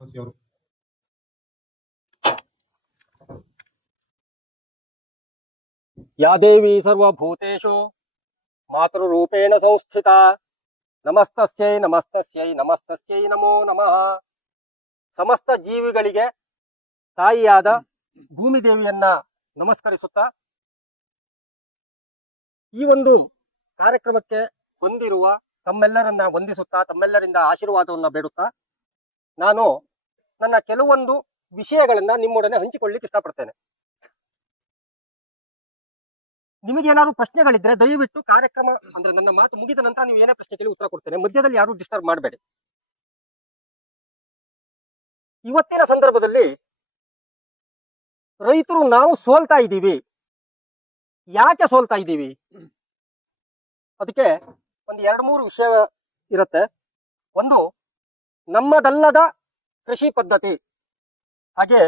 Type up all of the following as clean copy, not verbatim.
ಅವರು या देवी सर्वभूतेषु मातृरूपेण संस्थिता नमस्तस्यै नमस्तस्यै नमस्तस्यै नमो नमः. ಸಮಸ್ತ ಜೀವಿಗಳಿಗೆ ತಾಯಿಯಾದ ಭೂಮಿ ದೇವಿಯನ್ನ ನಮಸ್ಕರಿಸುತ್ತಾ ಈ ಒಂದು ಕಾರ್ಯಕ್ರಮಕ್ಕೆ ಬಂದಿರುವ ತಮ್ಮೆಲ್ಲರನ್ನ ವಂದಿಸುತ್ತಾ ತಮ್ಮೆಲ್ಲರಿಂದ ಆಶೀರ್ವಾದವನ್ನ ಬೇಡುತ್ತಾ ನಾನು ನನ್ನ ಕೆಲವೊಂದು ವಿಷಯಗಳನ್ನ ನಿಮ್ಮೊಡನೆ ಹಂಚಿಕೊಳ್ಳಿಕ್ಕೆ ಇಷ್ಟಪಡ್ತೇನೆ. ನಿಮಗೇನಾದ್ರು ಪ್ರಶ್ನೆಗಳಿದ್ರೆ ದಯವಿಟ್ಟು ಕಾರ್ಯಕ್ರಮ ಅಂದ್ರೆ ನನ್ನ ಮಾತು ಮುಗಿದ ನಂತರ ನೀವು ಏನೇ ಪ್ರಶ್ನೆ ಕೇಳಿ ಉತ್ತರ ಕೊಡ್ತೇನೆ. ಮಧ್ಯದಲ್ಲಿ ಯಾರು ಡಿಸ್ಟರ್ಬ್ ಮಾಡಬೇಡಿ. ಇವತ್ತಿನ ಸಂದರ್ಭದಲ್ಲಿ ರೈತರು ನಾವು ಸೋಲ್ತಾ ಇದ್ದೀವಿ. ಯಾಕೆ ಸೋಲ್ತಾ ಇದ್ದೀವಿ? ಅದಕ್ಕೆ ಒಂದು 2-3 ವಿಷಯ ಇರುತ್ತೆ. ಒಂದು, ನಮ್ಮದಲ್ಲದ ಕೃಷಿ ಪದ್ಧತಿ, ಹಾಗೆ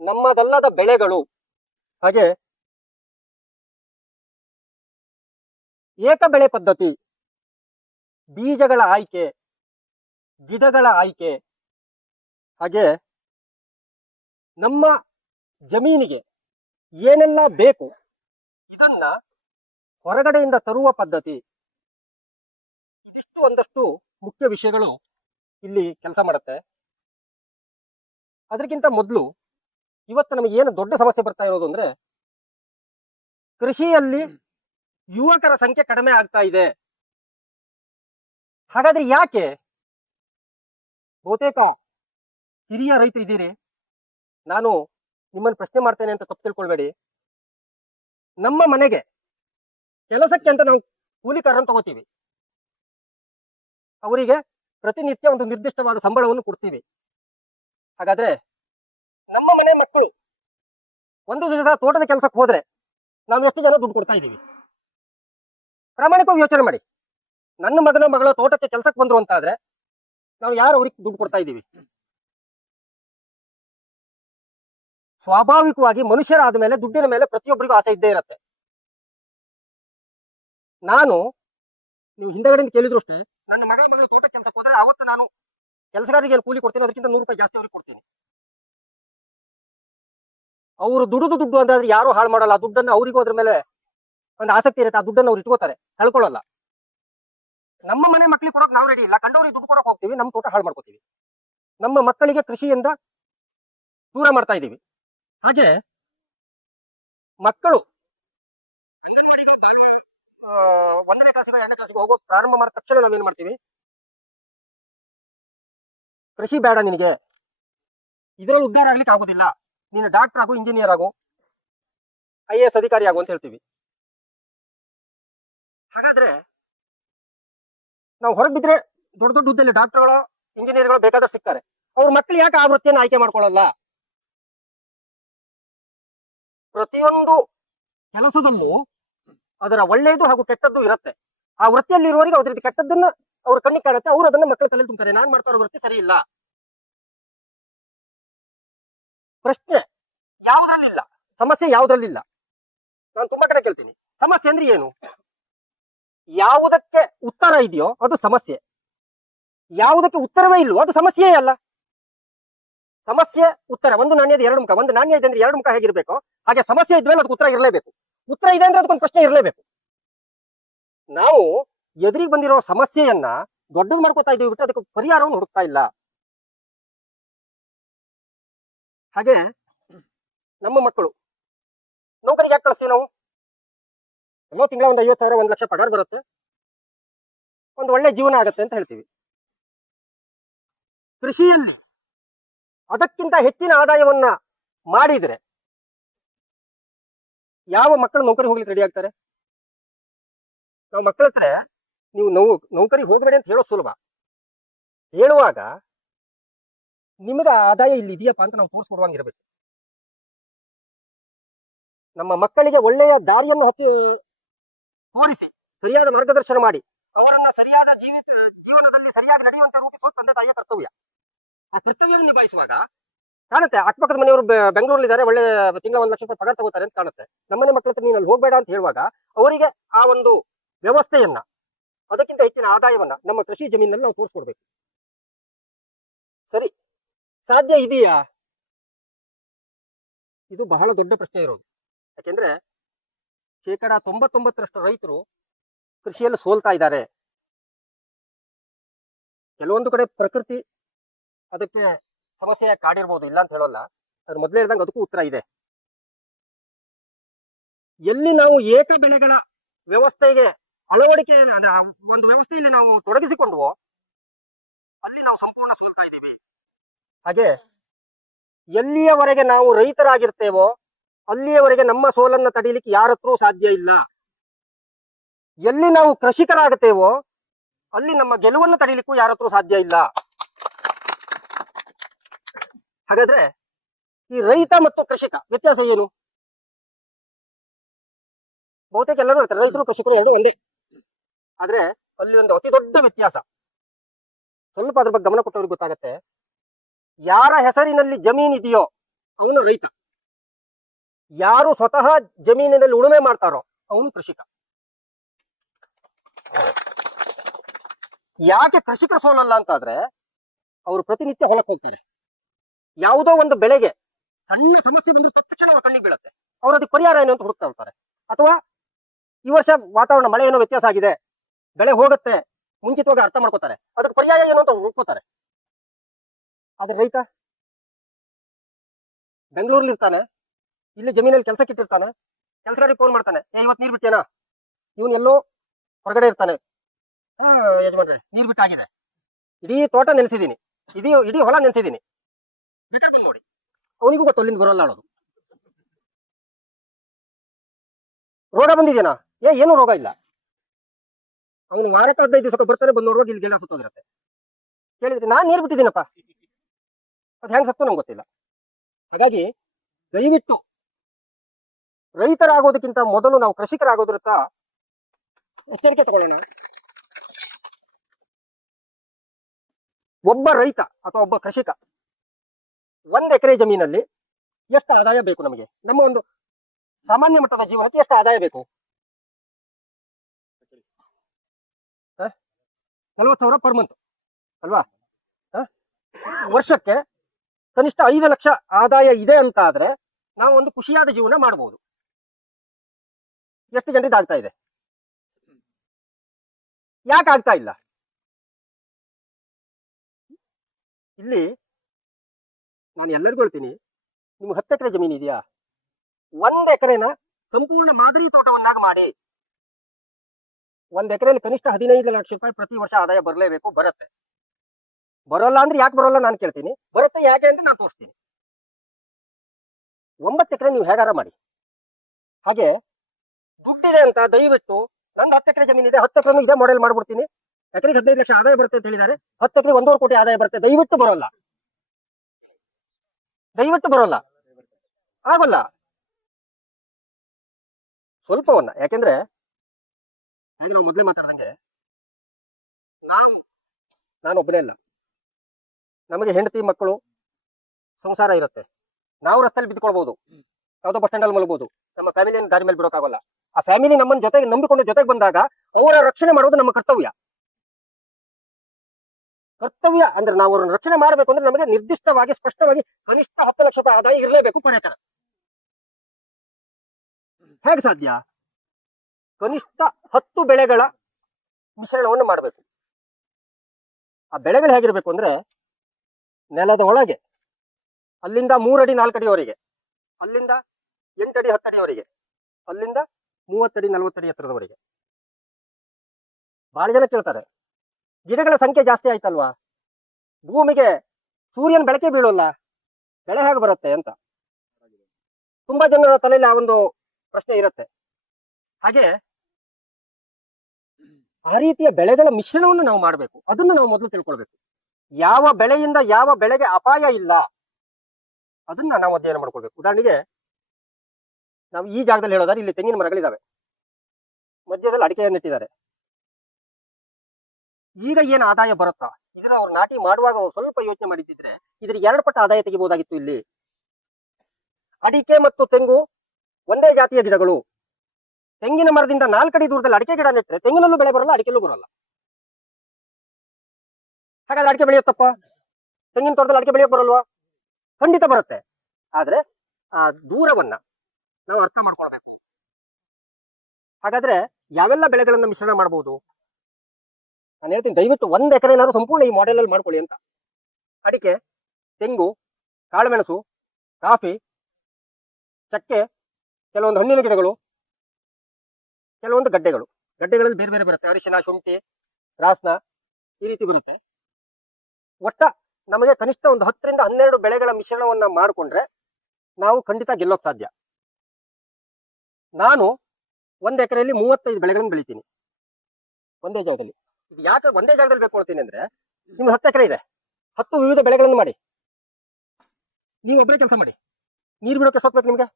ನಮ್ಮದಲ್ಲದ ಬೆಳೆಗಳು, ಹಾಗೆ ಏಕ ಬೆಳೆ ಪದ್ಧತಿ, ಬೀಜಗಳ ಆಯ್ಕೆ, ಗಿಡಗಳ ಆಯ್ಕೆ, ಹಾಗೆ ನಮ್ಮ ಜಮೀನಿಗೆ ಏನೆಲ್ಲ ಬೇಕು ಇದನ್ನ ಹೊರಗಡೆಯಿಂದ ತರುವ ಪದ್ಧತಿ. ಇದಿಷ್ಟು ಒಂದಷ್ಟು ಮುಖ್ಯ ವಿಷಯಗಳು ಇಲ್ಲಿ ಕೆಲಸ ಮಾಡುತ್ತೆ. ಅದಕ್ಕಿಂತ ಮೊದಲು ಇವತ್ತು ನಮಗೆ ಏನು ದೊಡ್ಡ ಸಮಸ್ಯೆ ಬರ್ತಾ ಇರೋದು ಅಂದ್ರೆ, ಕೃಷಿಯಲ್ಲಿ ಯುವಕರ ಸಂಖ್ಯೆ ಕಡಿಮೆ ಆಗ್ತಾ ಇದೆ. ಹಾಗಾದ್ರೆ ಯಾಕೆ? ಬಹುತೇಕ ಹಿರಿಯ ರೈತರು ಇದ್ದೀರಿ, ನಾನು ನಿಮ್ಮನ್ನು ಪ್ರಶ್ನೆ ಮಾಡ್ತೇನೆ ಅಂತ ತಪ್ಪು ತಿಳ್ಕೊಳ್ಬೇಡಿ. ನಮ್ಮ ಮನೆಗೆ ಕೆಲಸಕ್ಕೆ ಅಂತ ನಾವು ಕೂಲಿಕಾರರನ್ನು ತಗೋತೀವಿ. ಅವರಿಗೆ ಪ್ರತಿನಿತ್ಯ ಒಂದು ನಿರ್ದಿಷ್ಟವಾದ ಸಂಬಳವನ್ನು ಕೊಡ್ತೀವಿ. ಹಾಗಾದ್ರೆ ನಮ್ಮ ಮನೆ ಮಕ್ಕಳು ಒಂದು ದಿವಸ ತೋಟದ ಕೆಲಸಕ್ಕೆ ಹೋದ್ರೆ ನಾವು ಎಷ್ಟು ಜನ ದುಡ್ಡು ಕೊಡ್ತಾ ಇದ್ದೀವಿ? ಪ್ರಾಮಾಣಿಕವಾಗಿ ಯೋಚನೆ ಮಾಡಿ. ನನ್ನ ಮಗನ ಮಗಳು ತೋಟಕ್ಕೆ ಕೆಲಸಕ್ಕೆ ಬಂದ್ರು ಅಂತ ಆದ್ರೆ ನಾವು ಯಾರು ಅವ್ರಿಗೆ ದುಡ್ಡು ಕೊಡ್ತಾ ಇದ್ದೀವಿ? ಸ್ವಾಭಾವಿಕವಾಗಿ ಮನುಷ್ಯರಾದ ಮೇಲೆ ದುಡ್ಡಿನ ಮೇಲೆ ಪ್ರತಿಯೊಬ್ಬರಿಗೂ ಆಸೆ ಇದ್ದೇ ಇರುತ್ತೆ. ನಾನು ನೀವು ಹಿಂದಗಡೆಯಿಂದ ಕೇಳಿದ್ರು ಅಷ್ಟೇ, ನನ್ನ ಮಗಳು ತೋಟಕ್ಕೆ ಕೆಲಸಕ್ಕೆ ಹೋದ್ರೆ ಅವತ್ತು ನಾನು ಕೆಲಸಗಾರರಿಗೆ ಏನು ಕೂಲಿ ಕೊಡ್ತೀನಿ ಅದಕ್ಕಿಂತ 100 ರೂಪಾಯಿ ಜಾಸ್ತಿ ಅವ್ರಿಗೆ ಕೊಡ್ತೀನಿ. ಅವರು ದುಡ್ಡು ಅಂತಾದ್ರೆ ಯಾರು ಹಾಳು ಮಾಡಲ್ಲ. ಆ ದುಡ್ಡನ್ನು ಅವರಿಗೂ ಅದ್ರ ಮೇಲೆ ಒಂದು ಆಸಕ್ತಿ ಇರುತ್ತೆ. ಆ ದುಡ್ಡನ್ನು ಅವ್ರು ಇಟ್ಕೋತಾರೆ, ಕಳ್ಕೊಳ್ಳಲ್ಲ. ನಮ್ಮ ಮನೆ ಮಕ್ಕಳಿಗೆ ಕೊಡೋಕೆ ನಾವು ರೆಡಿ ಇಲ್ಲ. ಕಂಡವ್ರಿಗೆ ದುಡ್ಡು ಕೊಡೋಕೆ ಹೋಗ್ತೀವಿ, ನಮ್ಮ ತೋಟ ಹಾಳು ಮಾಡ್ಕೋತೀವಿ. ನಮ್ಮ ಮಕ್ಕಳಿಗೆ ಕೃಷಿಯಿಂದ ದೂರ ಮಾಡ್ತಾ ಇದ್ದೀವಿ. ಹಾಗೆ ಮಕ್ಕಳು 1ನೇ ಕ್ಲಾಸಿಗೆ 2ನೇ ಕ್ಲಾಸಿಗೆ ಹೋಗೋ ಪ್ರಾರಂಭ ಮಾಡಿದ ತಕ್ಷಣ ನಾವೇನ್ ಮಾಡ್ತೀವಿ? ಕೃಷಿ ಬೇಡ ನಿನಗೆ, ಇದರಲ್ಲಿ ಉದ್ಧಾರ ಆಗ್ಲಿಕ್ಕೆ ಆಗೋದಿಲ್ಲ, ನೀನು ಡಾಕ್ಟರ್ ಆಗು, ಇಂಜಿನಿಯರ್ ಆಗು, IAS ಅಧಿಕಾರಿ ಆಗು ಅಂತ ಹೇಳ್ತೀವಿ. ಹಾಗಾದ್ರೆ ನಾವು ಹೊರಗೆ ಬಿದ್ರೆ ದೊಡ್ಡ ದೊಡ್ಡ ಹುದ್ದೆಯಲ್ಲಿ ಡಾಕ್ಟರ್ಗಳು, ಇಂಜಿನಿಯರ್ಗಳು ಬೇಕಾದಷ್ಟು ಸಿಗ್ತಾರೆ. ಅವ್ರ ಮಕ್ಕಳು ಯಾಕೆ ಆ ವೃತ್ತಿಯನ್ನು ಆಯ್ಕೆ ಮಾಡ್ಕೊಳ್ಳಲ್ಲ? ಪ್ರತಿಯೊಂದು ಕೆಲಸದಲ್ಲೂ ಅದರ ಒಳ್ಳೆಯದು ಹಾಗೂ ಕೆಟ್ಟದ್ದು ಇರುತ್ತೆ. ಆ ವೃತ್ತಿಯಲ್ಲಿ ಇರುವವರಿಗೆ ಅದ್ರ ಕೆಟ್ಟದ್ದನ್ನ ಅವ್ರ ಕಣ್ಣಿಗೆ ಕಾಣುತ್ತೆ, ಅವ್ರು ಅದನ್ನ ಮಕ್ಕಳ ತಲೆ ತುಂಬ್ತಾರೆ. ನಾನ್ ಮಾಡ್ತಾ ಇರೋ ವೃತ್ತಿ ಸರಿ ಇಲ್ಲ. ಪ್ರಶ್ನೆ ಯಾವ್ದ್ರಲ್ಲಿಲ್ಲ, ಸಮಸ್ಯೆ ಯಾವ್ದ್ರಲ್ಲಿಲ್ಲ. ನಾನು ತುಂಬಾ ಕಡೆ ಕೇಳ್ತೀನಿ, ಸಮಸ್ಯೆ ಅಂದ್ರೆ ಏನು? ಯಾವುದಕ್ಕೆ ಉತ್ತರ ಇದೆಯೋ ಅದು ಸಮಸ್ಯೆ, ಯಾವುದಕ್ಕೆ ಉತ್ತರವೇ ಇಲ್ವೋ ಅದು ಸಮಸ್ಯೆಯೇ ಅಲ್ಲ. ಸಮಸ್ಯೆ ಉತ್ತರ ಒಂದು ನಾಣ್ಯದ 2 ಮುಖ. ಒಂದು ನಾಣ್ಯ ಇದೆ ಅಂದ್ರೆ 2 ಮುಖ ಹೇಗಿರ್ಬೇಕು, ಹಾಗೆ ಸಮಸ್ಯೆ ಇದ್ಮೇಲೆ ಅದಕ್ಕೆ ಉತ್ತರ ಇರಲೇಬೇಕು. ಉತ್ತರ ಇದೆ ಅಂದ್ರೆ ಅದಕ್ಕೊಂದು ಪ್ರಶ್ನೆ ಇರಲೇಬೇಕು. ನಾವು ಎದುರಿಗೆ ಬಂದಿರೋ ಸಮಸ್ಯೆಯನ್ನ ದೊಡ್ಡದು ಮಾಡ್ಕೋತಾ ಇದೀವಿ ಬಿಟ್ಟು ಅದಕ್ಕೆ ಪರಿಹಾರವನ್ನು ಹುಡುಕ್ತಾ ಇಲ್ಲ. ಹಾಗೆ ನಮ್ಮ ಮಕ್ಕಳು ನೌಕರಿಗೆ ಯಾಕೆ ಕಳಿಸ್ತೀವಿ ನಾವು? ಎಲ್ಲೋ ತಿಂಗಳ ಒಂದು 50,000 1 ಲಕ್ಷ ಪಗಾರ ಬರುತ್ತೆ, ಒಂದು ಒಳ್ಳೆ ಜೀವನ ಆಗುತ್ತೆ ಅಂತ ಹೇಳ್ತೀವಿ. ಕೃಷಿಯಲ್ಲಿ ಅದಕ್ಕಿಂತ ಹೆಚ್ಚಿನ ಆದಾಯವನ್ನ ಮಾಡಿದ್ರೆ ಯಾವ ಮಕ್ಕಳು ನೌಕರಿ ಹೋಗ್ಲಿಕ್ಕೆ ರೆಡಿ ಆಗ್ತಾರೆ? ನಾವು ಮಕ್ಕಳ ಹತ್ರ ನೀವು ನೌಕರಿ ಹೋಗಬೇಡಿ ಅಂತ ಹೇಳೋ ಸುಲಭ. ಹೇಳುವಾಗ ನಿಮಗೆ ಆದಾಯ ಇಲ್ಲಿ ಇದೆಯಪ್ಪ ಅಂತ ನಾವು ತೋರಿಸ್ಕೊಡುವಂಗಿರ್ಬೇಕು. ನಮ್ಮ ಮಕ್ಕಳಿಗೆ ಒಳ್ಳೆಯ ದಾರಿಯನ್ನು ತೋರಿಸಿ ಸರಿಯಾದ ಮಾರ್ಗದರ್ಶನ ಮಾಡಿ ಅವರನ್ನ ಸರಿಯಾದ ಜೀವನದಲ್ಲಿ ಸರಿಯಾಗಿ ನಡೆಯುವಂತೆ ರೂಪಿಸುವುದು ತಂದೆ ತಾಯಿಯ ಕರ್ತವ್ಯ. ಆ ಕರ್ತವ್ಯವನ್ನು ನಿಭಾಯಿಸುವಾಗ ಕಾಣುತ್ತೆ, ಅಕ್ಕಪಕ್ಕದ ಮನೆಯವರು ಬೆಂಗಳೂರಲ್ಲಿ ಇದ್ದಾರೆ, ಒಳ್ಳೆ ತಿಂಗಳ 1 ಲಕ್ಷ ರೂಪಾಯಿ ಪಗಾರ ತಗೋತಾರೆ ಅಂತ ಕಾಣುತ್ತೆ. ನಮ್ಮನೆ ಮಕ್ಕಳ ಹತ್ರ ನೀನು ಅಲ್ಲಿ ಹೋಗ್ಬೇಡ ಅಂತ ಹೇಳುವಾಗ ಅವರಿಗೆ ಆ ಒಂದು ವ್ಯವಸ್ಥೆಯನ್ನ, ಅದಕ್ಕಿಂತ ಹೆಚ್ಚಿನ ಆದಾಯವನ್ನ ನಮ್ಮ ಕೃಷಿ ಜಮೀನಲ್ಲಿ ನಾವು ತೋರಿಸ್ಕೊಡ್ಬೇಕು. ಸರಿ, ಸಾಧ್ಯ ಇದೆಯಾ? ಇದು ಬಹಳ ದೊಡ್ಡ ಪ್ರಶ್ನೆ ಇರೋದು. ಯಾಕೆಂದ್ರೆ 99% ರೈತರು ಕೃಷಿಯಲ್ಲಿ ಸೋಲ್ತಾ ಇದ್ದಾರೆ. ಕೆಲವೊಂದು ಕಡೆ ಪ್ರಕೃತಿ ಅದಕ್ಕೆ ಸಮಸ್ಯೆ ಕಾಡಿರ್ಬೋದು, ಇಲ್ಲ ಅಂತ ಹೇಳೋಲ್ಲ. ಅದ್ರ ಮೊದಲೇ ಹೇಳ್ದಂಗೆ ಅದಕ್ಕೂ ಉತ್ತರ ಇದೆ. ಎಲ್ಲಿ ನಾವು ಏಕ ಬೆಳೆಗಳ ವ್ಯವಸ್ಥೆಗೆ ಅಳವಡಿಕೆ ಅಂದ್ರೆ ಒಂದು ವ್ಯವಸ್ಥೆಯಲ್ಲಿ ನಾವು ತೊಡಗಿಸಿಕೊಂಡ್ವೋ ಅಲ್ಲಿ ನಾವು ಸಂಪೂರ್ಣ ಸೋಲ್ತಾ ಇದ್ದೀವಿ. ಹಾಗೆ ಎಲ್ಲಿಯವರೆಗೆ ನಾವು ರೈತರಾಗಿರ್ತೇವೋ ಅಲ್ಲಿಯವರೆಗೆ ನಮ್ಮ ಸೋಲನ್ನ ತಡೀಲಿಕ್ಕೆ ಯಾರ ಹತ್ರ ಸಾಧ್ಯ ಇಲ್ಲ. ಎಲ್ಲಿ ನಾವು ಕೃಷಿಕರಾಗುತ್ತೇವೋ ಅಲ್ಲಿ ನಮ್ಮ ಗೆಲುವನ್ನು ತಡೀಲಿಕ್ಕೂ ಯಾರ ಹತ್ರ ಸಾಧ್ಯ ಇಲ್ಲ. ಹಾಗಾದ್ರೆ ಈ ರೈತ ಮತ್ತು ಕೃಷಿಕ ವ್ಯತ್ಯಾಸ ಏನು? ಬಹುತೇಕ ಎಲ್ಲರೂ ಹೇಳ್ತಾರೆ ರೈತರು ಕೃಷಿಕರು ಎರಡು ಒಂದೇ. ಆದ್ರೆ ಅಲ್ಲಿ ಒಂದು ಅತಿ ದೊಡ್ಡ ವ್ಯತ್ಯಾಸ. ಸ್ವಲ್ಪ ಅದ್ರ ಬಗ್ಗೆ ಗಮನ ಕೊಟ್ಟವ್ರಿಗೆ ಗೊತ್ತಾಗತ್ತೆ. ಯಾರ ಹೆಸರಿನಲ್ಲಿ ಜಮೀನ್ ಇದೆಯೋ ಅವನು ರೈತ, ಯಾರು ಸ್ವತಃ ಜಮೀನಿನಲ್ಲಿ ಉಳುಮೆ ಮಾಡ್ತಾರೋ ಅವನು ಕೃಷಿಕ. ಯಾಕೆ ಕೃಷಿಕರ ಸೋಲಲ್ಲ ಅಂತಾದ್ರೆ ಅವರು ಪ್ರತಿನಿತ್ಯ ಹೊಲಕ್ಕೆ ಹೋಗ್ತಾರೆ. ಯಾವುದೋ ಒಂದು ಬೆಳೆಗೆ ಸಣ್ಣ ಸಮಸ್ಯೆ ಬಂದ್ರೆ ತಕ್ಷಣ ಅವ್ರ ಕಣ್ಣಿಗೆ ಬೀಳುತ್ತೆ. ಅವ್ರು ಅದಕ್ಕೆ ಪರಿಹಾರ ಏನು ಅಂತ ಹುಡುಕ್ತಾ ಇರ್ತಾರೆ. ಅಥವಾ ಈ ವರ್ಷ ವಾತಾವರಣ ಮಳೆ ಏನೋ ವ್ಯತ್ಯಾಸ ಆಗಿದೆ, ಬೆಳೆ ಹೋಗುತ್ತೆ, ಮುಂಚಿತವಾಗಿ ಅರ್ಥ ಮಾಡ್ಕೋತಾರೆ, ಅದಕ್ಕೆ ಪರ್ಯಾಯ ಏನು ಅಂತ ಹುಡುಕೋತಾರೆ. ಆದ್ರೆ ರೈತ ಬೆಂಗಳೂರಲ್ಲಿ ಇರ್ತಾನೆ, ಇಲ್ಲಿ ಜಮೀನಲ್ಲಿ ಕೆಲಸಕ್ಕೆ ಇಟ್ಟಿರ್ತಾನೆ, ಕೆಲಸಗಾರಿಗೆ ಫೋನ್ ಮಾಡ್ತಾನೆ, ಇವತ್ತು ನೀರ್ ಬಿಟ್ಟೇನಾ? ಇವನ್ ಎಲ್ಲೋ ಹೊರಗಡೆ ಇರ್ತಾನೆ, ಯಜಮಾನ್ರೆ ನೀರ್ ಬಿಟ್ಟಾಗಿದೆ, ಇಡೀ ತೋಟ ನೆನೆಸಿದೀನಿ, ಇಡೀ ಹೊಲ ನೆನೆಸಿದೀನಿ, ನೋಡಿ. ಅವನಿಗೂ ಗೊತ್ತು ಅಲ್ಲಿಂದ ಬರೋಲ್ಲ ಅನ್ನೋದು. ರೋಗ ಬಂದಿದೇನಾ? ಏನು ರೋಗ ಇಲ್ಲ. ಅವನು ವಾರಕ್ಕೆ 15 ದಿವಸಕ್ಕೆ ಬರ್ತಾನೆ, ಬಂದು ನೋಡುವಾಗ ಇಲ್ಲಿ ಗಿಡ ಸುತ್ತೋಗಿರುತ್ತೆ. ಕೇಳಿದ್ರೆ ನಾನ್ ನೀರ್ ಬಿಟ್ಟಿದ್ದೀನಪ್ಪ, ಅದು ಹೆಂಗ್ ಸತ್ತು ನಂಗೆ ಗೊತ್ತಿಲ್ಲ. ಹಾಗಾಗಿ ದಯವಿಟ್ಟು ರೈತರಾಗೋದಕ್ಕಿಂತ ಮೊದಲು ನಾವು ಕೃಷಿಕರಾಗೋದ್ರತ್ತ ಎಚ್ಚರಿಕೆ ತಗೊಳ್ಳೋಣ. ಒಬ್ಬ ರೈತ ಅಥವಾ ಒಬ್ಬ ಕೃಷಿಕ 1 ಎಕರೆ ಜಮೀನಲ್ಲಿ ಎಷ್ಟು ಆದಾಯ ಬೇಕು ನಮಗೆ? ನಮ್ಮ ಒಂದು ಸಾಮಾನ್ಯ ಮಟ್ಟದ ಜೀವನಕ್ಕೆ ಎಷ್ಟು ಆದಾಯ ಬೇಕು? 40,000 ಪರ್ ಮಂತ್ ಅಲ್ವಾ? ವರ್ಷಕ್ಕೆ ಕನಿಷ್ಠ 5 ಲಕ್ಷ ಆದಾಯ ಇದೆ ಅಂತ ಆದ್ರೆ ನಾವು ಒಂದು ಖುಷಿಯಾದ ಜೀವನ ಮಾಡಬಹುದು. ಎಷ್ಟು ಜನರಿಗೆ ಆಗ್ತಾ ಇದೆ? ಯಾಕೆ ಆಗ್ತಾ ಇಲ್ಲ? ಇಲ್ಲಿ ನಾನು ಎಲ್ಲರಿಗೂ ಹೇಳ್ತೀನಿ, ನಿಮ್ಗೆ 10 ಎಕರೆ ಜಮೀನು ಇದೆಯಾ? 1 ಎಕರೆನ ಸಂಪೂರ್ಣ ಮಾದರಿ ತೋಟವನ್ನಾಗಿ ಮಾಡಿ. 1 ಎಕರೆಯಲ್ಲಿ ಕನಿಷ್ಠ 15 ಲಕ್ಷ ರೂಪಾಯಿ ಪ್ರತಿ ವರ್ಷ ಆದಾಯ ಬರಲೇಬೇಕು. ಬರುತ್ತೆ. ಬರೋಲ್ಲ ಅಂದ್ರೆ ಯಾಕೆ ಬರೋಲ್ಲ ನಾನು ಕೇಳ್ತೀನಿ. ಬರುತ್ತೆ ಯಾಕೆ ಅಂತ ನಾನು ತೋರಿಸ್ತೀನಿ. 9 ಎಕರೆ ನೀವು ಹೇಗಾರ ಮಾಡಿ. ಹಾಗೆ ದುಡ್ಡಿದೆ ಅಂತ ದಯವಿಟ್ಟು ನಂದು 10 ಎಕರೆ ಜಮೀನಿದೆ, 10 ಎಕರೆ ಇದೇ ಮಾಡೆಲ್ ಮಾಡ್ಬಿಡ್ತೀನಿ, ಎಕರೆಗೆ 15 ಲಕ್ಷ ಆದಾಯ ಬರುತ್ತೆ ಅಂತ ಹೇಳಿದ್ದಾರೆ, 10 ಎಕರೆ 1.5 ಕೋಟಿ ಆದಾಯ ಬರುತ್ತೆ. ದಯವಿಟ್ಟು ಬರೋಲ್ಲ, ದಯವಿಟ್ಟು ಬರೋಲ್ಲ, ಆಗೋಲ್ಲ. ಸ್ವಲ್ಪವನ್ನ, ಯಾಕೆಂದ್ರೆ ನಾವು ಮೊದಲೇ ಮಾತಾಡ್ದಂಗೆ ನಾನು ಒಬ್ಬನೇ ಅಲ್ಲ, ನಮಗೆ ಹೆಂಡತಿ ಮಕ್ಕಳು ಸಂಸಾರ ಇರುತ್ತೆ. ನಾವು ರಸ್ತೆಯಲ್ಲಿ ಬಿದ್ದುಕೊಳ್ಬಹುದು, ಯಾವುದೋ ಬಸ್ ಸ್ಟ್ಯಾಂಡ್ ಅಲ್ಲಿ ಮಲಗಬಹುದು, ನಮ್ಮ ಫ್ಯಾಮಿಲಿಯನ್ನು ದಾರಿ ಮೇಲೆ ಬಿಡೋಕ್ಕಾಗಲ್ಲ. ಆ ಫ್ಯಾಮಿಲಿ ನಮ್ಮನ್ನ ಜೊತೆಗೆ ನಂಬಿಕೊಂಡು ಜೊತೆಗೆ ಬಂದಾಗ ಅವರ ರಕ್ಷಣೆ ಮಾಡೋದು ನಮ್ಮ ಕರ್ತವ್ಯ. ಕರ್ತವ್ಯ ಅಂದ್ರೆ ನಾವು ಅವ್ರನ್ನ ರಕ್ಷಣೆ ಮಾಡಬೇಕು ಅಂದ್ರೆ ನಮಗೆ ನಿರ್ದಿಷ್ಟವಾಗಿ ಸ್ಪಷ್ಟವಾಗಿ ಕನಿಷ್ಠ 10 ಲಕ್ಷ ರೂಪಾಯಿ ಆದಾಯ ಇರಲೇಬೇಕು ಪರ್ಯಾಯ. ಹೇಗೆ ಸಾಧ್ಯ? ಕನಿಷ್ಠ 10 ಬೆಳೆಗಳ ಮಿಶ್ರಣವನ್ನು ಮಾಡಬೇಕು. ಆ ಬೆಳೆಗಳು ಹೇಗಿರ್ಬೇಕು ಅಂದ್ರೆ ನೆಲದ ಒಳಗೆ ಅಲ್ಲಿಂದ 3 ಅಡಿ 4 ಅಡಿವರೆಗೆ, ಅಲ್ಲಿಂದ 8 ಅಡಿ 10 ಅಡಿವರೆಗೆ, ಅಲ್ಲಿಂದ 30 ಅಡಿ 40 ಅಡಿ ಎತ್ತರದವರೆಗೆ. ಬಹಳ ಜನ ಕೇಳ್ತಾರೆ, ಗಿಡಗಳ ಸಂಖ್ಯೆ ಜಾಸ್ತಿ ಆಯ್ತಲ್ವಾ, ಭೂಮಿಗೆ ಸೂರ್ಯನ ಬೆಳಕೆ ಬೀಳೋಲ್ಲ, ಬೆಳೆ ಹೇಗೆ ಬರುತ್ತೆ ಅಂತ ತುಂಬಾ ಜನರ ತಲೆಯಲ್ಲಿ ಆ ಒಂದು ಪ್ರಶ್ನೆ ಇರುತ್ತೆ. ಹಾಗೆ ಆ ರೀತಿಯ ಬೆಳೆಗಳ ಮಿಶ್ರಣವನ್ನು ನಾವು ಮಾಡಬೇಕು. ಅದನ್ನು ನಾವು ಮೊದಲು ತಿಳ್ಕೊಳ್ಬೇಕು. ಯಾವ ಬೆಳೆಯಿಂದ ಯಾವ ಬೆಳೆಗೆ ಅಪಾಯ ಇಲ್ಲ ಅದನ್ನ ನಾವು ಅಧ್ಯಯನ ಮಾಡ್ಕೊಳ್ಬೇಕು. ಉದಾಹರಣೆಗೆ ನಾವು ಈ ಜಾಗದಲ್ಲಿ ಹೇಳೋದಾದ್ರೆ ಇಲ್ಲಿ ತೆಂಗಿನ ಮರಗಳಿದಾವೆ, ಮಧ್ಯದಲ್ಲಿ ಅಡಿಕೆಯನ್ನು ಇಟ್ಟಿದ್ದಾರೆ. ಈಗ ಏನು ಆದಾಯ ಬರುತ್ತಾ ಇದರ ಅವ್ರು ನಾಟಿ ಮಾಡುವಾಗ ಸ್ವಲ್ಪ ಯೋಚನೆ ಮಾಡಿದ್ರೆ ಇದ್ರ 2 ಪಟ್ಟು ಆದಾಯ ತೆಗಿಬಹುದಾಗಿತ್ತು. ಇಲ್ಲಿ ಅಡಿಕೆ ಮತ್ತು ತೆಂಗು ಒಂದೇ ಜಾತಿಯ ಗಿಡಗಳು. ತೆಂಗಿನ ಮರದಿಂದ 4 ಅಡಿ ದೂರದಲ್ಲಿ ಅಡಿಕೆ ಗಿಡ ನೆಟ್ಟರೆ ತೆಂಗಿನಲ್ಲೂ ಬೆಳೆ ಬರಲ್ಲ, ಅಡಿಕೆಲ್ಲೂ ಬರಲ್ಲ. ಹಾಗಾದ್ರೆ ಅಡಿಕೆ ಬೆಳೆಯುತ್ತಪ್ಪ, ತೆಂಗಿನ ತೋಟದಲ್ಲಿ ಅಡಿಕೆ ಬೆಳೆಯಕ್ಕೆ ಬರಲ್ವಾ? ಖಂಡಿತ ಬರುತ್ತೆ. ಆದ್ರೆ ಆ ದೂರವನ್ನ ನಾವು ಅರ್ಥ ಮಾಡ್ಕೊಳ್ಬೇಕು. ಹಾಗಾದ್ರೆ ಯಾವೆಲ್ಲ ಬೆಳೆಗಳನ್ನ ಮಿಶ್ರಣ ಮಾಡಬಹುದು ನಾನು ಹೇಳ್ತೀನಿ. ದಯವಿಟ್ಟು 1 ಎಕರೆನಾದ್ರು ಸಂಪೂರ್ಣ ಈ ಮಾಡೆಲ್ ಅಲ್ಲಿ ಮಾಡ್ಕೊಳ್ಳಿ ಅಂತ. ಅಡಿಕೆ, ತೆಂಗು, ಕಾಳುಮೆಣಸು, ಕಾಫಿ, ಚಕ್ಕೆ, ಕೆಲವೊಂದು ಹಣ್ಣಿನ ಗಿಡಗಳು, ಕೆಲವೊಂದು ಗಡ್ಡೆಗಳಲ್ಲಿ ಬೇರೆ ಬೇರೆ ಬರುತ್ತೆ. ಅರಿಶಿನ, ಶುಂಠಿ, ರಾಸ್ನ ಈ ರೀತಿ ಬರುತ್ತೆ. ಒಟ್ಟ ನಮಗೆ ಕನಿಷ್ಠ ಒಂದು 10 ರಿಂದ 12 ಬೆಳೆಗಳ ಮಿಶ್ರಣವನ್ನ ಮಾಡಿಕೊಂಡ್ರೆ ನಾವು ಖಂಡಿತ ಗೆಲ್ಲೋಕ್ ಸಾಧ್ಯ. ನಾನು 1 ಎಕರೆಯಲ್ಲಿ 35 ಬೆಳೆಗಳನ್ನು ಬೆಳಿತೀನಿ ಒಂದೇ ಜಾಗದಲ್ಲಿ. ಇದು ಯಾಕೆ ಒಂದೇ ಜಾಗದಲ್ಲಿ ಬೇಕು ಅಂತೀನಿ ಅಂದ್ರೆ, ನಿಮ್ಗೆ 10 ಎಕರೆ ಇದೆ, 10 ವಿವಿಧ ಬೆಳೆಗಳನ್ನು ಮಾಡಿ. ನೀವು ಒಬ್ಬರೇ ಕೆಲಸ ಮಾಡಿ, ನೀರು ಬಿಡೋಕೆ ಎಷ್ಟೊತ್ತು ನಿಮ್ಗೆ?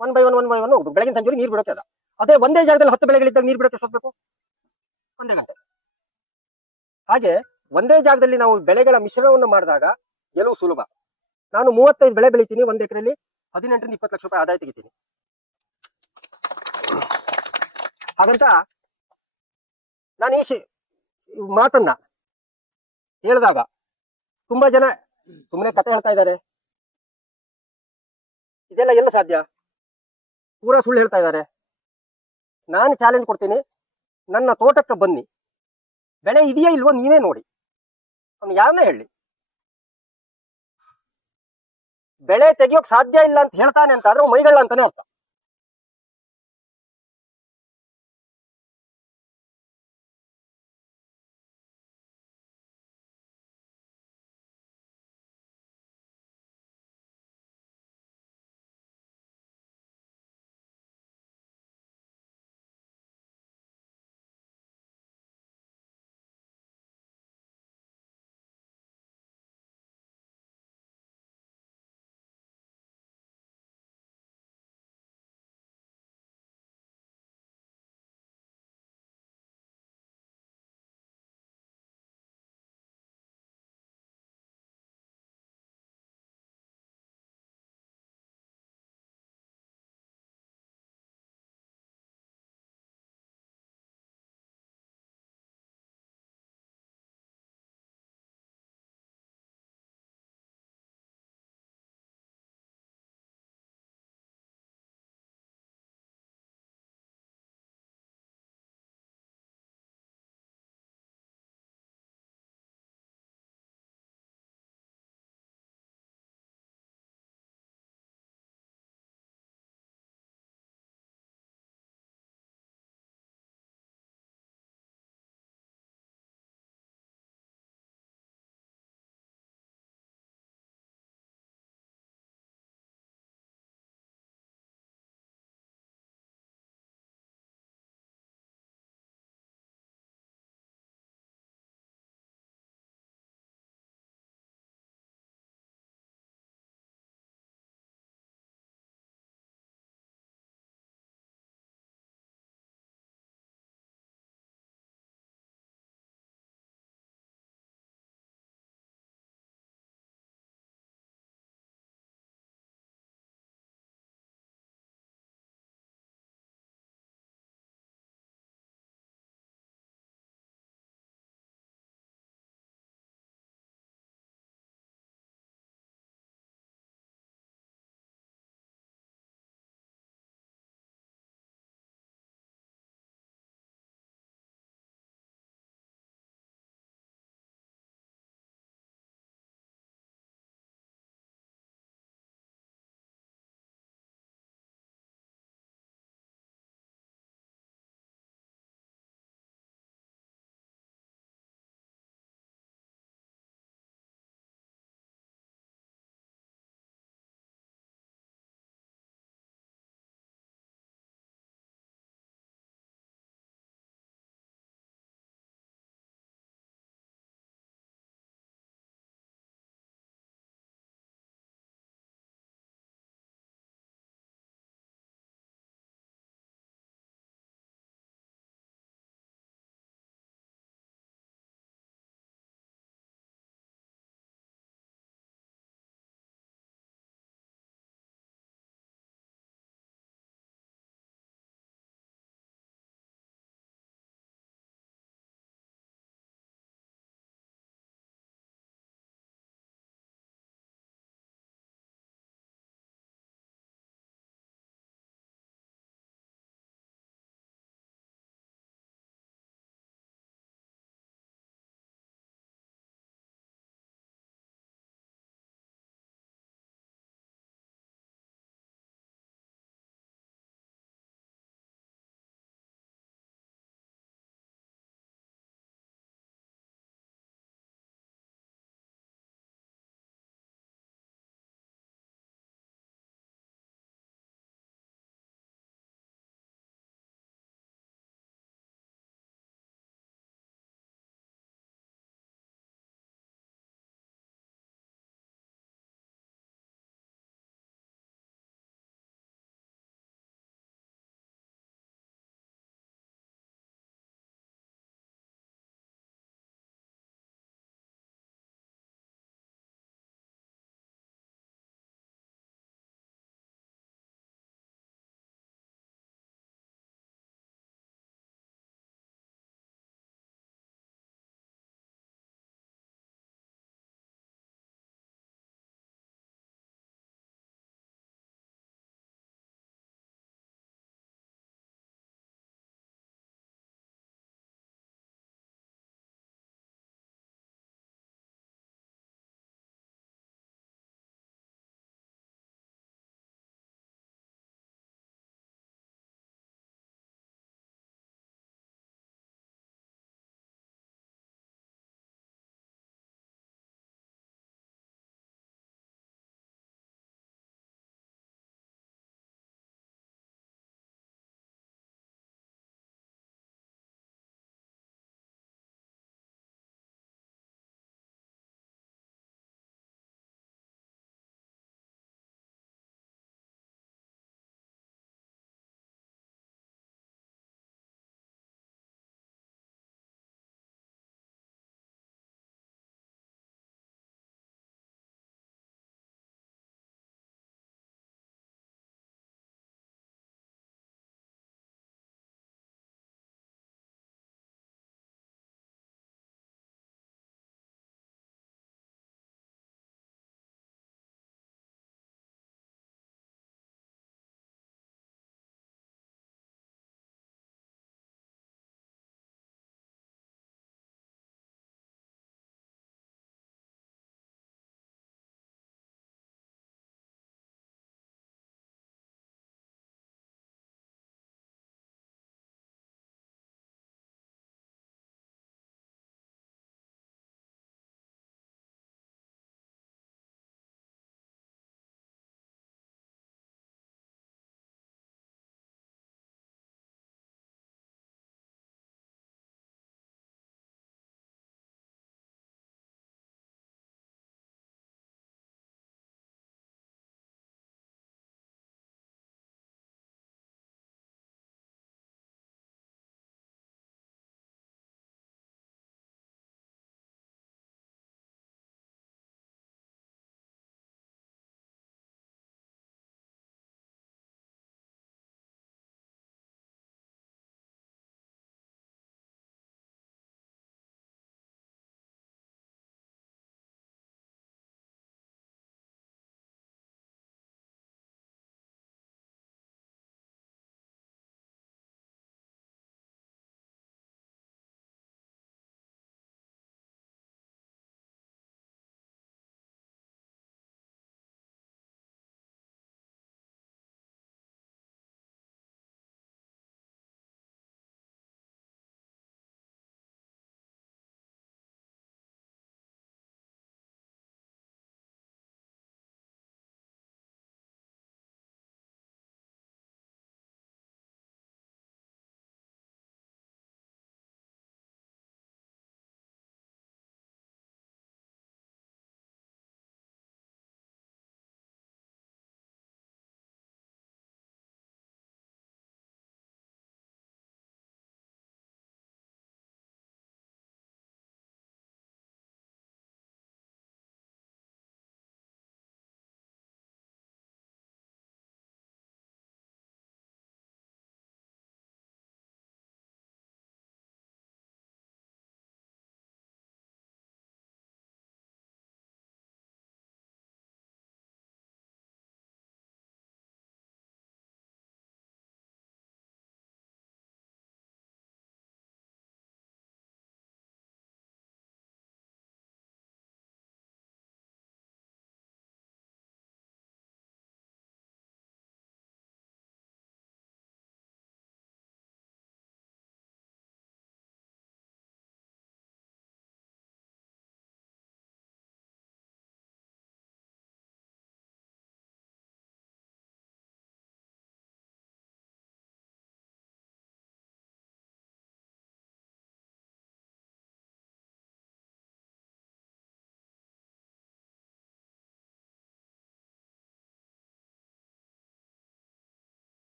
1 ಬೈ 1 ಹೋಗ್ಬೇಕು. ಬೆಳಗಿನ ಸಂಜೆ ನೀರು ಬಿಡೋಕೆ ಅದ. ಅದೇ ಒಂದೇ ಜಾಗದಲ್ಲಿ 10 ಬೆಳೆಗಳಿದ್ದಾಗ ನೀರು ಬಿಡೋಕೆ ಎಷ್ಟೊತ್ತು ಬೇಕು? 1 ಗಂಟೆ. ಹಾಗೆ ಒಂದೇ ಜಾಗದಲ್ಲಿ ನಾವು ಬೆಳೆಗಳ ಮಿಶ್ರಣವನ್ನು ಮಾಡಿದಾಗ ಗೆಲುವು ಸುಲಭ. ನಾನು 35 ಬೆಳೆ ಬೆಳಿತೀನಿ 1 ಎಕರೆಯಲ್ಲಿ, 18 ರಿಂದ 20 ಲಕ್ಷ ರೂಪಾಯಿ ಆದಾಯ ತೆಗಿತೀನಿ. ಹಾಗಂತ ನಾನು ಈ ಮಾತನ್ನ ಹೇಳಿದಾಗ ತುಂಬಾ ಜನ ಸುಮ್ಮನೆ ಕತೆ ಹೇಳ್ತಾ ಇದ್ದಾರೆ, ಇದೆಲ್ಲ ಎಲ್ಲ ಸಾಧ್ಯ, ಪೂರಾ ಸುಳ್ಳು ಹೇಳ್ತಾ ಇದ್ದಾರೆ. ನಾನು ಚಾಲೆಂಜ್ ಕೊಡ್ತೀನಿ, ನನ್ನ ತೋಟಕ್ಕೆ ಬನ್ನಿ, ಬೆಳೆ ಇದೆಯಾ ಇಲ್ವೋ ನೀವೇ ನೋಡಿ. ಅವ್ನು ಯಾರನ್ನೇ ಹೇಳಿ, ಬೆಳೆ ತೆಗಿಯೋಕ್ ಸಾಧ್ಯ ಇಲ್ಲ ಅಂತ ಹೇಳ್ತಾನೆ ಅಂತ ಆದ್ರೆ ಮೈಗಳ್ಳ ಅಂತಾನೆ ಅರ್ಥ.